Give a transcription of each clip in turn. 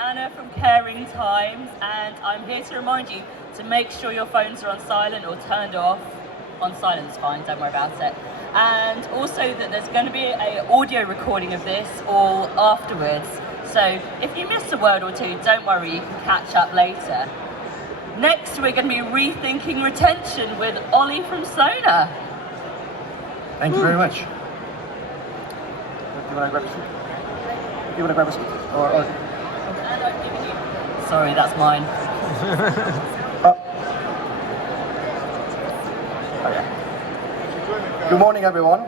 Anna from Caring Times, and I'm here to remind you to make sure your phones are on silent or turned off. On silent's fine, don't worry about it. And also that there's going to be an audio recording of this all afterwards. So if you miss a word or two, don't worry, you can catch up later. Next, we're going to be rethinking retention with Oli from Sona. Thank you very much. Do you want to grab a seat? Do you want to grab a seat? Or... And I'm giving you... Sorry, that's mine. Good morning, everyone.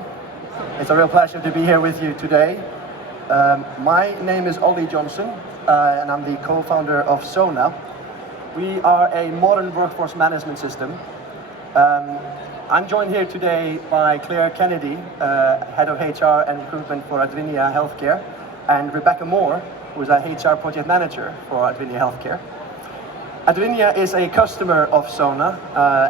It's a real pleasure to be here with you today. My name is Oli Johnson, and I'm the co-founder of Sona. We are a modern workforce management system. I'm joined here today by Claire Kennedy, Head of HR and Recruitment for Advinia Healthcare, and Rebecca Moore, who is our HR Project Manager for Advinia Healthcare. Advinia is a customer of Sona,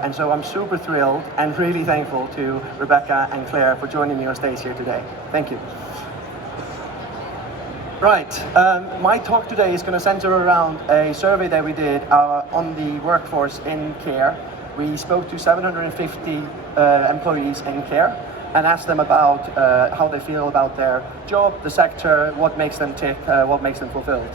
and so I'm super thrilled and really thankful to Rebecca and Claire for joining me on stage here today. Thank you. Right, my talk today is going to center around a survey that we did on the workforce in care. We spoke to 750 employees in care and asked them about how they feel about their job, the sector, what makes them tick, what makes them fulfilled.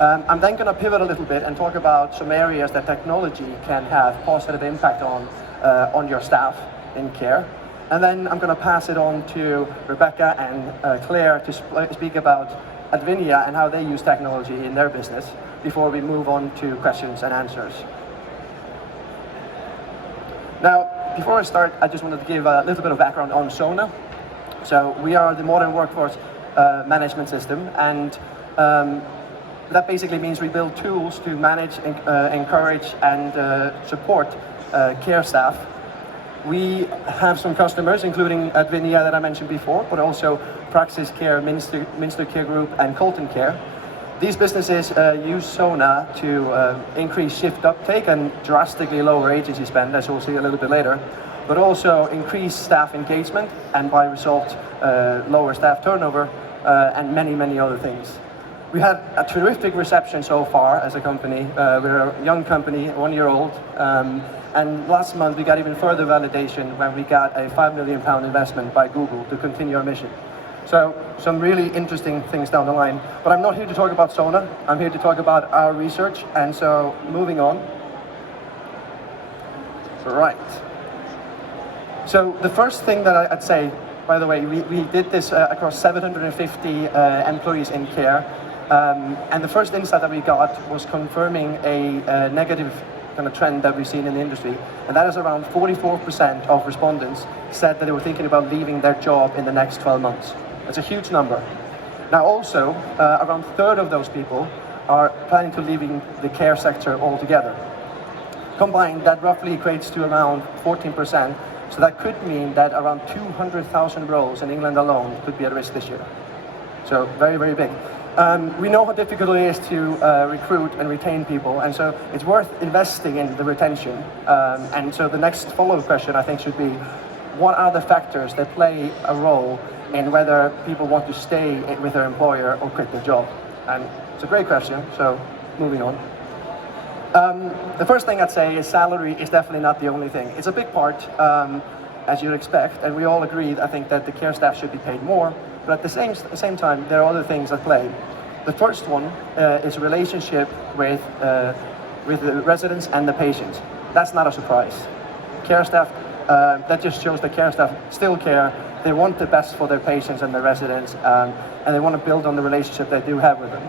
I'm then going to pivot a little bit and talk about some areas that technology can have positive impact on your staff in care. And then I'm going to pass it on to Rebecca and Claire to speak about Advinia and how they use technology in their business before we move on to questions and answers. Now, before I start, I just wanted to give a little bit of background on Sona. So we are the modern workforce management system, and that basically means we build tools to manage, encourage, and support care staff. We have some customers, including Advinia that I mentioned before, but also Praxis Care, Minster Care Group, and Colton Care. These businesses use Sona to increase shift uptake and drastically lower agency spend, as we'll see a little bit later, but also increase staff engagement and by result lower staff turnover and many, many other things. We had a terrific reception so far as a company. We're a young company, 1 year old, and last month we got even further validation when we got a £5 million investment by Google to continue our mission. So some really interesting things down the line. But I'm not here to talk about Sona, I'm here to talk about our research, and so moving on. Right. So the first thing that I'd say, by the way, we did this across 750 employees in care. And the first insight that we got was confirming a negative kind of trend that we've seen in the industry, and that is around 44% of respondents said that they were thinking about leaving their job in the next 12 months. That's a huge number. Now also, around a third of those people are planning to leaving the care sector altogether. Combined, that roughly equates to around 14%, so that could mean that around 200,000 roles in England alone could be at risk this year. So very, very big. We know how difficult it is to recruit and retain people, and so it's worth investing in the retention. And so the next follow-up question I think should be, what are the factors that play a role in whether people want to stay with their employer or quit their job? And it's a great question, so moving on. The first thing I'd say is salary is definitely not the only thing. It's a big part, as you'd expect, and we all agreed, I think, that the care staff should be paid more. But at the same time, there are other things at play. The first one is a relationship with the residents and the patients. That's not a surprise. Care staff, that just shows that care staff still care. They want the best for their patients and their residents, and they want to build on the relationship they do have with them.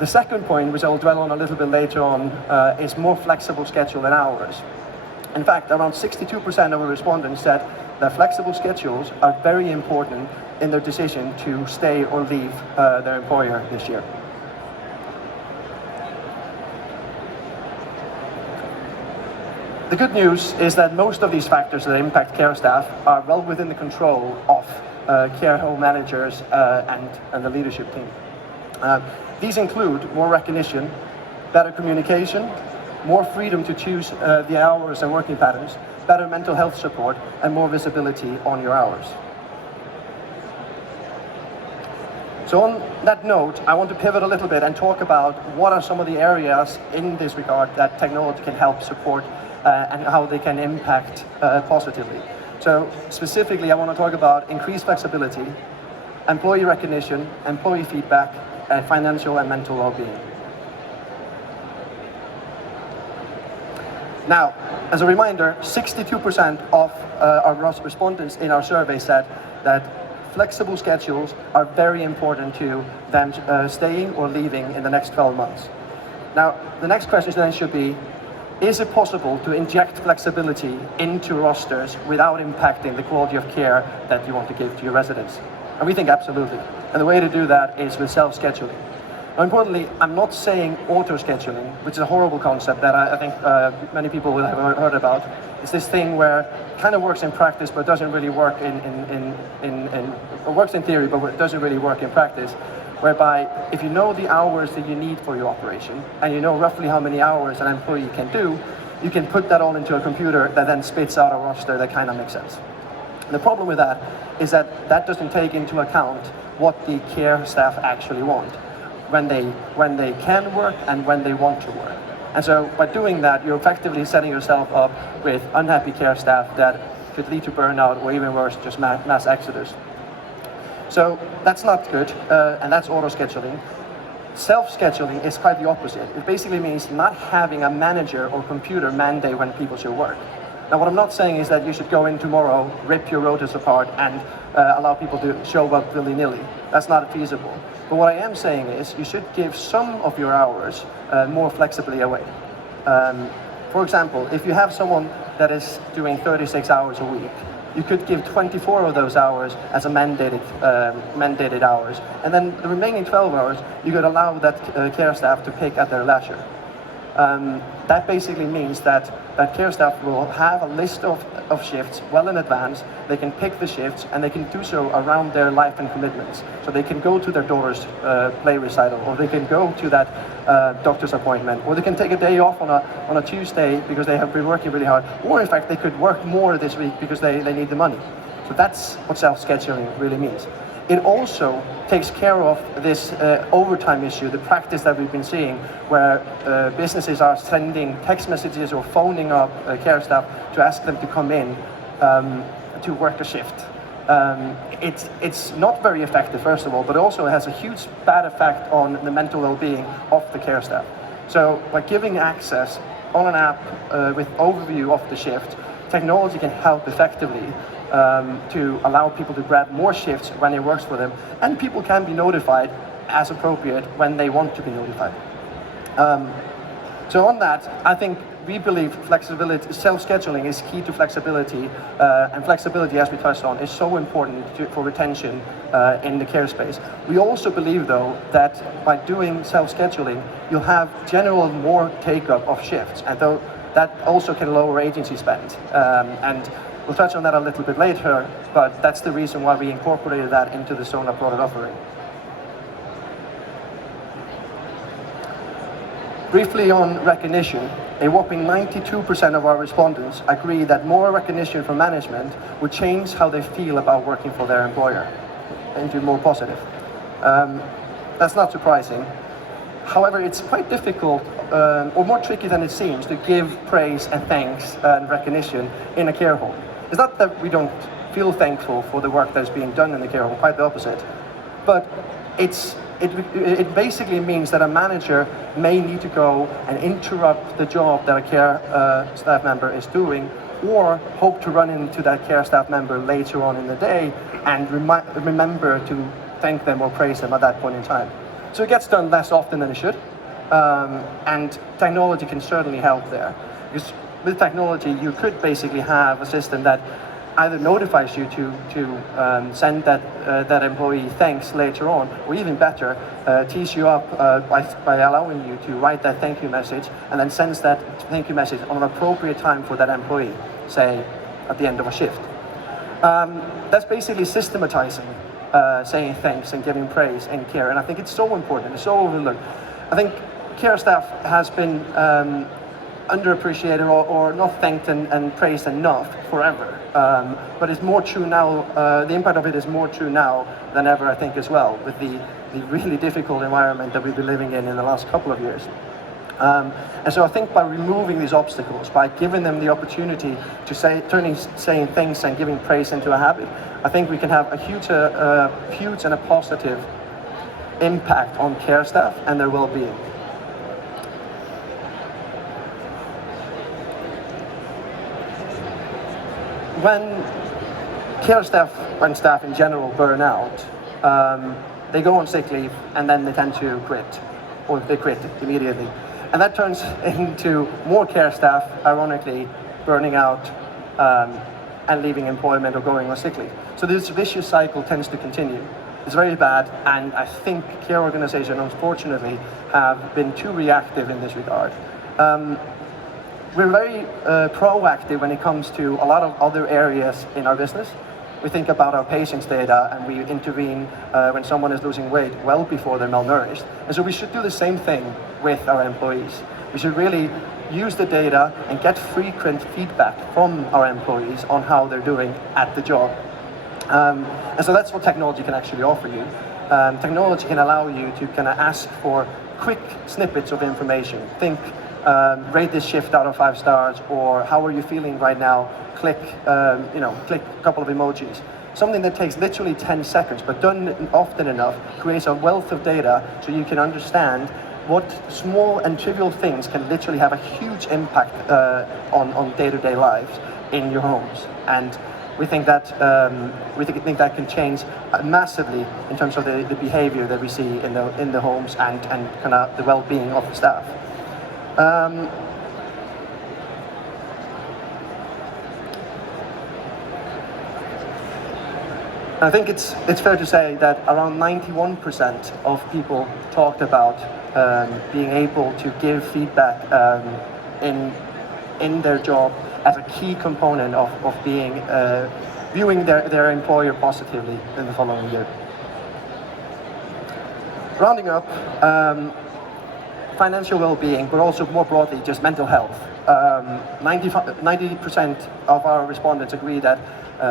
The second point, which I will dwell on a little bit later on, is more flexible schedule and hours. In fact, around 62% of the respondents said that flexible schedules are very important in their decision to stay or leave their employer this year. The good news is that most of these factors that impact care staff are well within the control of care home managers and the leadership team. These include more recognition, better communication, more freedom to choose the hours and working patterns, better mental health support, and more visibility on your hours. So that note, I want to pivot a little bit and talk about what are some of the areas in this regard that technology can help support and how they can impact positively. So specifically, I want to talk about increased flexibility, employee recognition, employee feedback, and financial and mental well-being. Now, as a reminder, 62% of our respondents in our survey said that flexible schedules are very important to them staying or leaving in the next 12 months. Now, the next question then should be, is it possible to inject flexibility into rosters without impacting the quality of care that you want to give to your residents? And we think absolutely. And the way to do that is with self-scheduling. Now, importantly, I'm not saying auto-scheduling, which is a horrible concept that I think many people will have heard about. It's this thing where it kind of works in practice, but doesn't really work works in theory, but it doesn't really work in practice. Whereby, if you know the hours that you need for your operation, and you know roughly how many hours an employee can do, you can put that all into a computer that then spits out a roster that kind of makes sense. The problem with that is that that doesn't take into account what the care staff actually want, when they can work and when they want to work. And so by doing that, you're effectively setting yourself up with unhappy care staff that could lead to burnout or even worse, just mass exodus. So that's not good, and that's auto-scheduling. Self-scheduling is quite the opposite. It basically means not having a manager or computer mandate when people should work. Now, what I'm not saying is that you should go in tomorrow, rip your rotas apart, and allow people to show up willy-nilly. That's not feasible. But what I am saying is you should give some of your hours more flexibly away. For example, if you have someone that is doing 36 hours a week, you could give 24 of those hours as a mandated hours. And then the remaining 12 hours, you could allow that care staff to pick at their leisure. That basically means that care staff will have a list of shifts well in advance. They can pick the shifts and they can do so around their life and commitments. So they can go to their daughter's play recital, or they can go to that doctor's appointment, or they can take a day off on a Tuesday because they have been working really hard, or in fact they could work more this week because they need the money. So that's what self-scheduling really means. It also takes care of this overtime issue, the practice that we've been seeing, where businesses are sending text messages or phoning up care staff to ask them to come in to work a shift. It's not very effective, first of all, but also has a huge bad effect on the mental well-being of the care staff. So by giving access on an app with overview of the shift, technology can help effectively to allow people to grab more shifts when it works for them, and people can be notified as appropriate when they want to be notified. So on that, I think we believe flexibility, self-scheduling is key to flexibility, and flexibility, as we touched on, is so important for retention in the care space. We also believe, though, that by doing self-scheduling, you'll have general more take-up of shifts, and though that also can lower agency spend. And we'll touch on that a little bit later, but that's the reason why we incorporated that into the Sona product offering. Briefly on recognition, a whopping 92% of our respondents agree that more recognition from management would change how they feel about working for their employer into more positive. That's not surprising. However, it's quite difficult, or more tricky than it seems, to give praise and thanks and recognition in a care home. It's not that we don't feel thankful for the work that's being done in the care home, quite the opposite. But it basically means that a manager may need to go and interrupt the job that a care staff member is doing, or hope to run into that care staff member later on in the day and remember to thank them or praise them at that point in time. So it gets done less often than it should, and technology can certainly help there. Because with technology, you could basically have a system that either notifies you to send that employee thanks later on, or even better, tees you up by allowing you to write that thank you message and then sends that thank you message on an appropriate time for that employee, say at the end of a shift. That's basically systematizing saying thanks and giving praise and care, and I think it's so important, it's so overlooked. I think care staff has been underappreciated or not thanked and praised enough forever. But it's more true now, the impact of it is more true now than ever, I think, as well, with the really difficult environment that we've been living in the last couple of years. And so I think by removing these obstacles, by giving them the opportunity to saying things and giving praise into a habit, I think we can have a huge and a positive impact on care staff and their well-being. When staff in general burn out, they go on sick leave and then they tend to quit, or they quit immediately. And that turns into more care staff, ironically, burning out and leaving employment or going on sick leave. So this vicious cycle tends to continue. It's very bad, and I think care organizations, unfortunately, have been too reactive in this regard. We're very proactive when it comes to a lot of other areas in our business. We think about our patients' data and we intervene when someone is losing weight well before they're malnourished. And so we should do the same thing with our employees. We should really use the data and get frequent feedback from our employees on how they're doing at the job. And so that's what technology can actually offer you. Technology can allow you to kind of ask for quick snippets of information. Think, rate this shift out of 5 stars, or how are you feeling right now? Click a couple of emojis. Something that takes literally 10 seconds, but done often enough, creates a wealth of data so you can understand what small and trivial things can literally have a huge impact on day-to-day lives in your homes. And we think that that can change massively in terms of the behavior that we see in the homes and kind of the well-being of the staff. I think it's fair to say that around 91% of people talked about being able to give feedback in their job as a key component of being viewing their employer positively in the following year. Rounding up, financial well-being, but also more broadly just mental health. 90% of our respondents agree that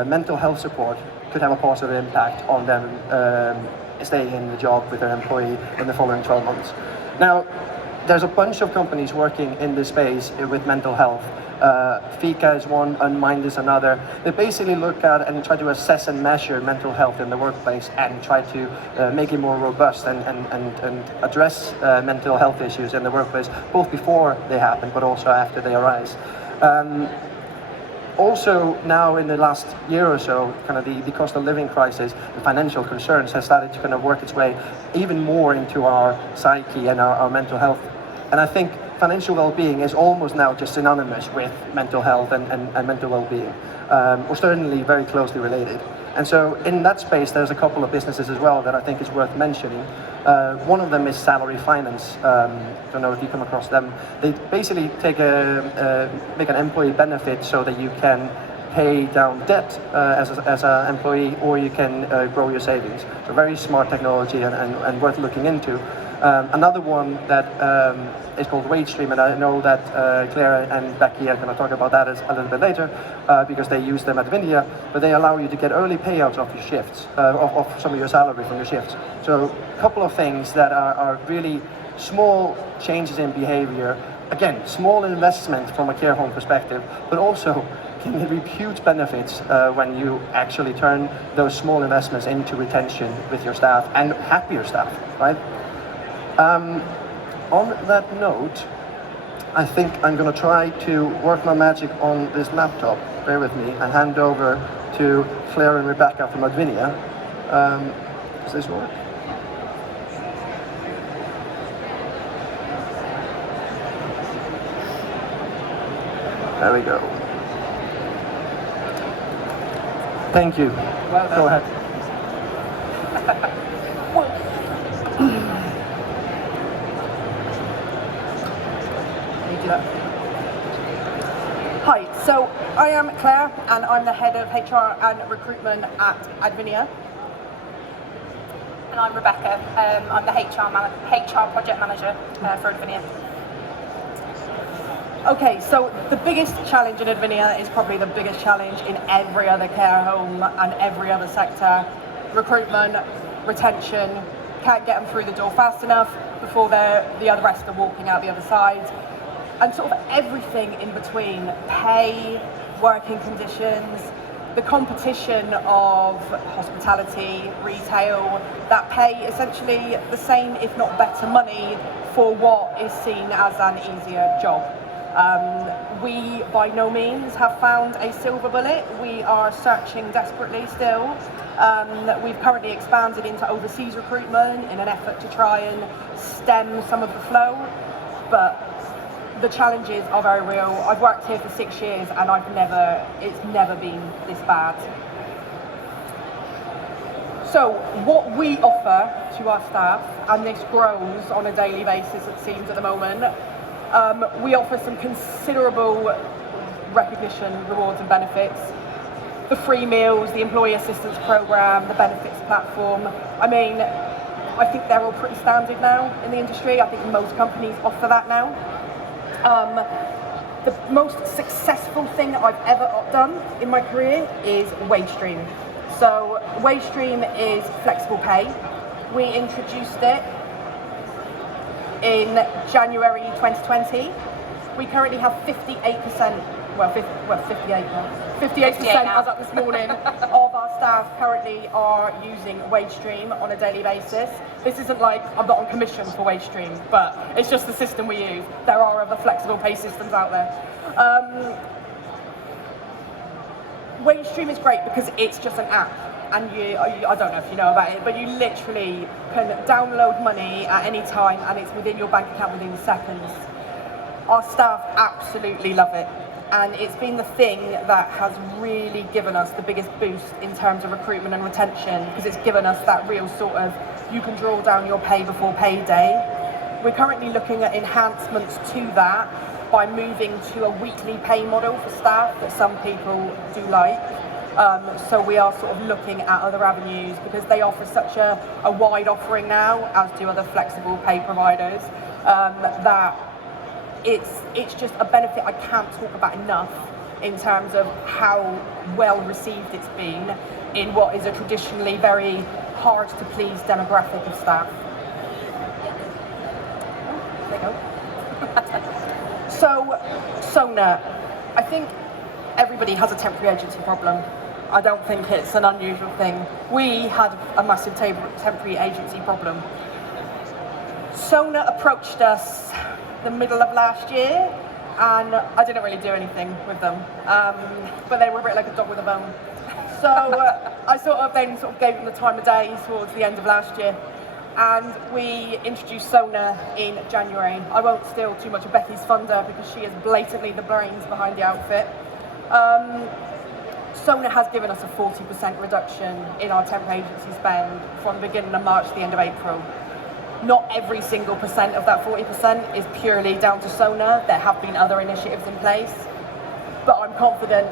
mental health support could have a positive impact on them staying in the job with their employee in the following 12 months. Now, there's a bunch of companies working in this space with mental health. Fika is one, Unmind is another. They basically look at and try to assess and measure mental health in the workplace and try to make it more robust and address mental health issues in the workplace, both before they happen but also after they arise. Also, now in the last year or so, kind of the cost of living crisis, the financial concerns has started to kind of work its way even more into our psyche and our mental health. And I think financial well-being is almost now just synonymous with mental health and mental well-being, or certainly very closely related. And so in that space, there's a couple of businesses as well that I think is worth mentioning. One of them is Salary Finance. Don't know if you come across them. They basically make an employee benefit so that you can pay down debt as an employee, or you can grow your savings. So very smart technology and worth looking into. Another one that is called WageStream, and I know that Claire and Becky are going to talk about that a little bit later because they use them at Advinia, but they allow you to get early payouts of your shifts, of some of your salary from your shifts. So a couple of things that are really small changes in behavior. Again, small investment from a care home perspective, but also can reap huge benefits when you actually turn those small investments into retention with your staff and happier staff, right? On that note, I think I'm going to try to work my magic on this laptop, bear with me, and hand over to Claire and Rebecca from Advinia. Does this work? There we go. Thank you. Well done. Go ahead. Hi, so I am Claire and I'm the head of HR and Recruitment at Advinia. And I'm Rebecca. I'm the HR project manager for Advinia. Okay, so the biggest challenge in Advinia is probably the biggest challenge in every other care home and every other sector. Recruitment, retention, can't get them through the door fast enough before the rest are walking out the other side. And sort of everything in between, pay, working conditions, the competition of hospitality, retail, that pay essentially the same if not better money for what is seen as an easier job. We by no means have found a silver bullet. We are searching desperately still. We've currently expanded into overseas recruitment in an effort to try and stem some of the flow, but the challenges are very real. I've worked here for 6 years and it's never been this bad. So what we offer to our staff, and this grows on a daily basis it seems at the moment, we offer some considerable recognition, rewards and benefits. The free meals, the employee assistance program, the benefits platform. I mean, I think they're all pretty standard now in the industry. I think most companies offer that now. The most successful thing I've ever done in my career is WageStream. So WageStream is flexible pay. We introduced it in January 2020. We currently have 58%, 58% as of this morning of our staff currently are using WageStream on a daily basis. This isn't like I'm not on commission for WageStream, but it's just the system we use. There are other flexible pay systems out there. WageStream is great because it's just an app, and I don't know if you know about it, but you literally can download money at any time and it's within your bank account within seconds. Our staff absolutely love it, and it's been the thing that has really given us the biggest boost in terms of recruitment and retention, because it's given us that real sort of, you can draw down your pay before payday. We're currently looking at enhancements to that by moving to a weekly pay model for staff that some people do like. So we are sort of looking at other avenues because they offer such a wide offering now, as do other flexible pay providers, that it's just a benefit I can't talk about enough in terms of how well received it's been in what is a traditionally very hard to please demographic of staff. There you go. So, Sona, I think everybody has a temporary agency problem. I don't think it's an unusual thing. We had a massive temporary agency problem. Sona approached us the middle of last year, and I didn't really do anything with them, but they were a bit like a dog with a bone. So I then gave them the time of day towards the end of last year, and we introduced Sona in January. I won't steal too much of Becky's thunder because she is blatantly the brains behind the outfit. Sona has given us a 40% reduction in our temp agency spend from the beginning of March to the end of April. Not every single percent of that 40% is purely down to Sona. There have been other initiatives in place, but I'm confident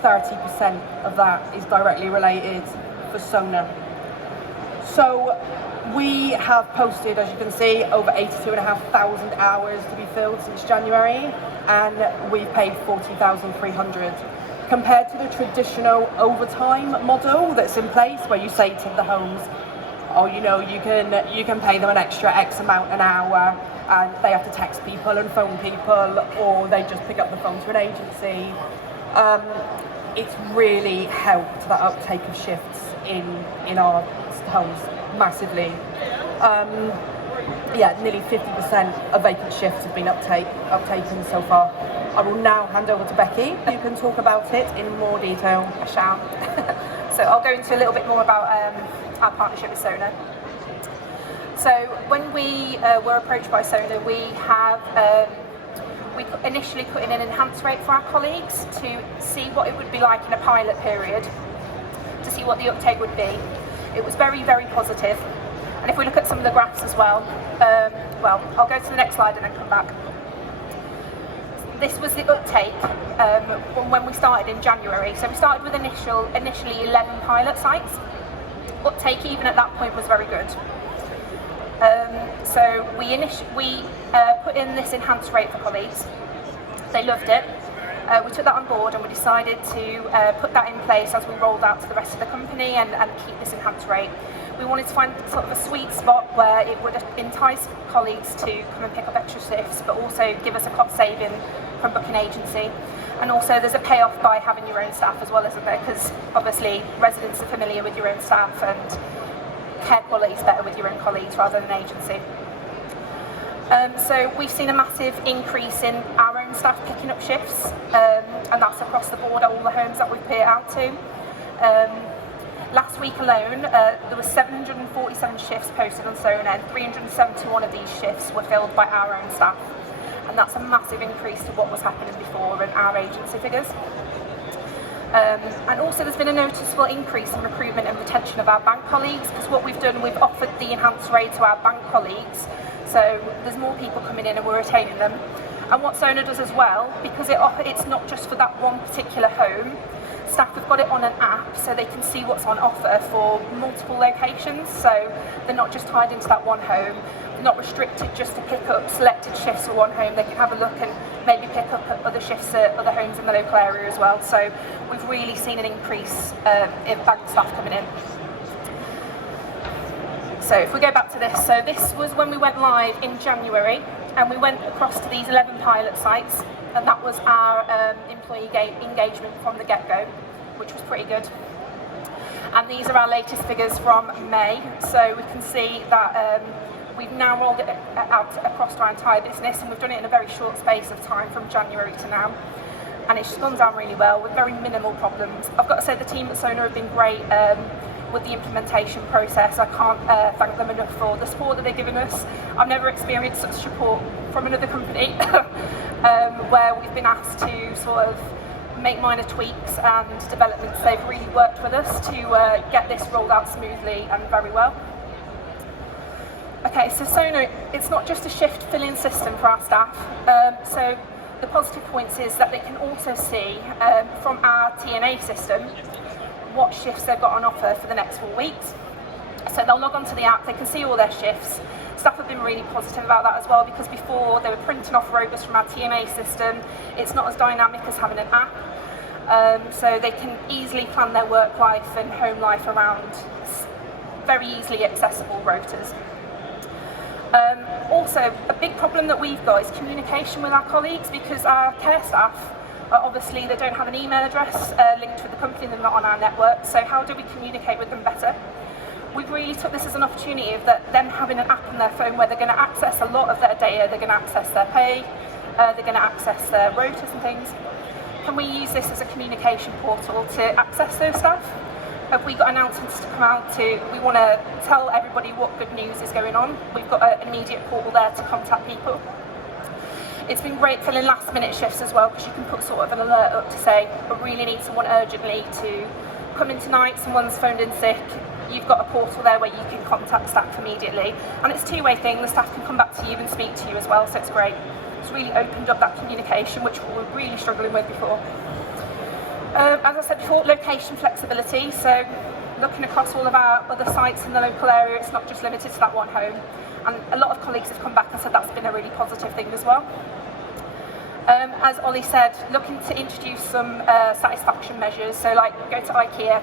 30% of that is directly related for Sona. So we have posted, as you can see, over 82,500 hours to be filled since January, and we've paid 40,300. Compared to the traditional overtime model that's in place, where you say to the homes, oh, you can pay them an extra X amount an hour, and they have to text people and phone people, or they just pick up the phone to an agency. It's really helped that uptake of shifts in our homes massively. Nearly 50% of vacant shifts have been uptaken so far. I will now hand over to Becky, who can talk about it in more detail. I shall. So I'll go into a little bit more about our partnership with Sona. So when we were approached by Sona, we initially put in an enhanced rate for our colleagues to see what it would be like in a pilot period, to see what the uptake would be. It was very, very positive. And if we look at some of the graphs as well, I'll go to the next slide and then come back. This was the uptake when we started in January. So we started with initially 11 pilot sites. Uptake even at that point was very good. So we put in this enhanced rate for colleagues. They loved it. We took that on board and we decided to put that in place as we rolled out to the rest of the company and keep this enhanced rate. We wanted to find sort of a sweet spot where it would entice colleagues to come and pick up extra shifts, but also give us a cost saving from booking agency. And also there's a payoff by having your own staff as well, isn't there? Because obviously residents are familiar with your own staff and care quality is better with your own colleagues rather than an agency. So we've seen a massive increase in our own staff picking up shifts, and that's across the board at all the homes that we've put it out to. Last week alone, there were 747 shifts posted on Sona, and 371 of these shifts were filled by our own staff. And that's a massive increase to what was happening before in our agency figures. And also there's been a noticeable increase in recruitment and retention of our bank colleagues, because what we've done, we've offered the enhanced rate to our bank colleagues, so there's more people coming in and we're retaining them. And what Sona does as well, because it's not just for that one particular home, staff have got it on an app so they can see what's on offer for multiple locations, so they're not just tied into that one home, they're not restricted just to pick up selected shifts for one home, they can have a look and maybe pick up other shifts at other homes in the local area as well. So we've really seen an increase in bank staff coming in. So if we go back to this, so this was when we went live in January, and we went across to these 11 pilot sites, and that was our employee engagement from the get-go, which was pretty good. And these are our latest figures from May, so we can see that we've now rolled it out across our entire business, and we've done it in a very short space of time from January to now, and it's gone down really well with very minimal problems. I've got to say the team at Sona have been great with the implementation process. I can't thank them enough for the support that they've given us. I've never experienced such support from another company where we've been asked to sort of make minor tweaks and developments. They've really worked with us to get this rolled out smoothly and very well. Okay, so Sona, it's not just a shift filling system for our staff. So the positive points is that they can also see from our TNA system what shifts they've got on offer for the next 4 weeks. So they'll log onto the app, they can see all their shifts. Staff have been really positive about that as well, because before they were printing off rotas from our TNA system. It's not as dynamic as having an app. So they can easily plan their work life and home life around very easily accessible rotas. Also, a big problem that we've got is communication with our colleagues, because our care staff, obviously they don't have an email address linked with the company, they're not on our network, so how do we communicate with them better? We've really took this as an opportunity of them having an app on their phone where they're going to access a lot of their data, they're going to access their pay, they're going to access their rotas and things. Can we use this as a communication portal to access those staff? Have we got announcements to come out to, we want to tell everybody what good news is going on. We've got an immediate portal there to contact people. It's been great filling last minute shifts as well, because you can put sort of an alert up to say, I really need someone urgently to come in tonight, someone's phoned in sick. You've got a portal there where you can contact staff immediately. And it's a two-way thing, the staff can come back to you and speak to you as well, so it's great. It's really opened up that communication, which we were really struggling with before. As I said before, location flexibility, so looking across all of our other sites in the local area, it's not just limited to that one home. And a lot of colleagues have come back and said that's been a really positive thing as well. As Oli said, looking to introduce some satisfaction measures, so like go to IKEA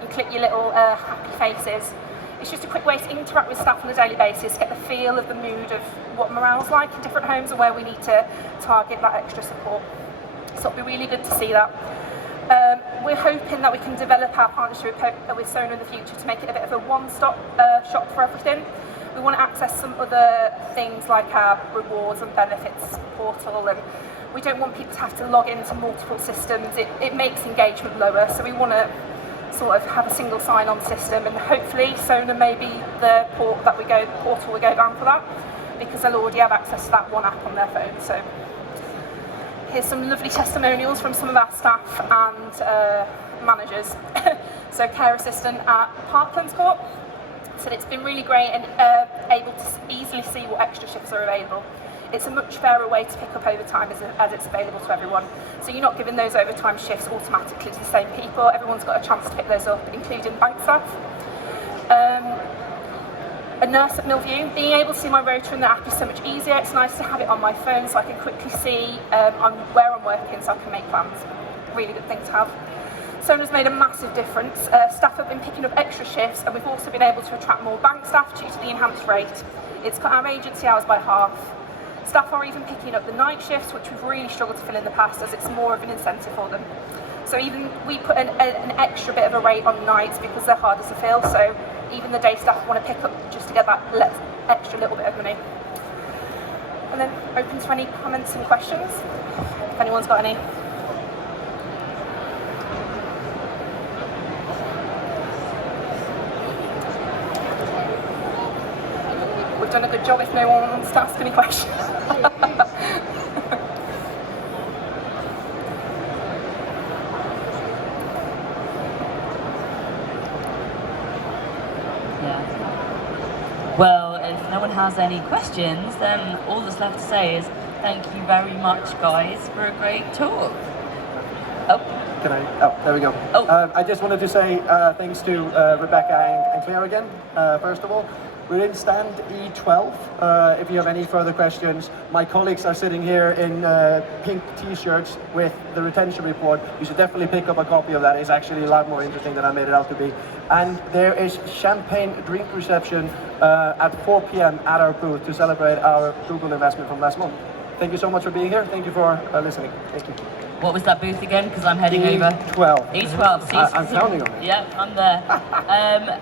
and click your little happy faces. It's just a quick way to interact with staff on a daily basis, get the feel of the mood of what morale's like in different homes and where we need to target that extra support. So it'll be really good to see that. We're hoping that we can develop our partnership with Sona in the future to make it a bit of a one-stop shop for everything. We want to access some other things like our rewards and benefits portal, and we don't want people to have to log into multiple systems. It makes engagement lower, so we want to sort of have a single sign-on system, and hopefully Sona may be the portal we go down for that, because they'll already have access to that one app on their phone. So here's some lovely testimonials from some of our staff and managers. So care assistant at Parklands Court said it's been really great and able to easily see what extra shifts are available. It's a much fairer way to pick up overtime as it's available to everyone. So you're not giving those overtime shifts automatically to the same people. Everyone's got a chance to pick those up, including bank staff. a nurse at Millview. Being able to see my rota in the app is so much easier. It's nice to have it on my phone so I can quickly see where I'm working so I can make plans. Really good thing to have. Sona's made a massive difference. Staff have been picking up extra shifts, and we've also been able to attract more bank staff due to the enhanced rate. It's cut our agency hours by half. Staff are even picking up the night shifts, which we've really struggled to fill in the past, as it's more of an incentive for them. So even we put an extra bit of a rate on nights because they're harder to fill, so even the day staff want to pick up just to get that extra little bit of money. And then open to any comments and questions, if anyone's got any. We've done a good job if no one wants to ask any questions. Well, if no one has any questions, then all that's left to say is thank you very much, guys, for a great talk. Oh. Can I? Oh, there we go. Oh. I just wanted to say thanks to Rebecca and Claire again, first of all. We're in stand E12. If you have any further questions, my colleagues are sitting here in pink t-shirts with the retention report. You should definitely pick up a copy of that. It's actually a lot more interesting than I made it out to be. And there is champagne drink reception at 4 p.m. at our booth to celebrate our Google investment from last month. Thank you so much for being here. Thank you for listening. Thank you. What was that booth again? Because I'm heading over. E12. E12. See, I'm counting on it. Yep, I'm there.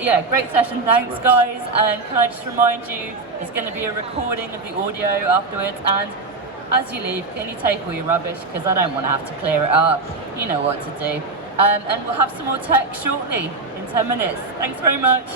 Yeah, great session. Thanks, guys. And can I just remind you, there's going to be a recording of the audio afterwards. And as you leave, can you take all your rubbish? Because I don't want to have to clear it up. You know what to do. And we'll have some more tech shortly, in 10 minutes. Thanks very much.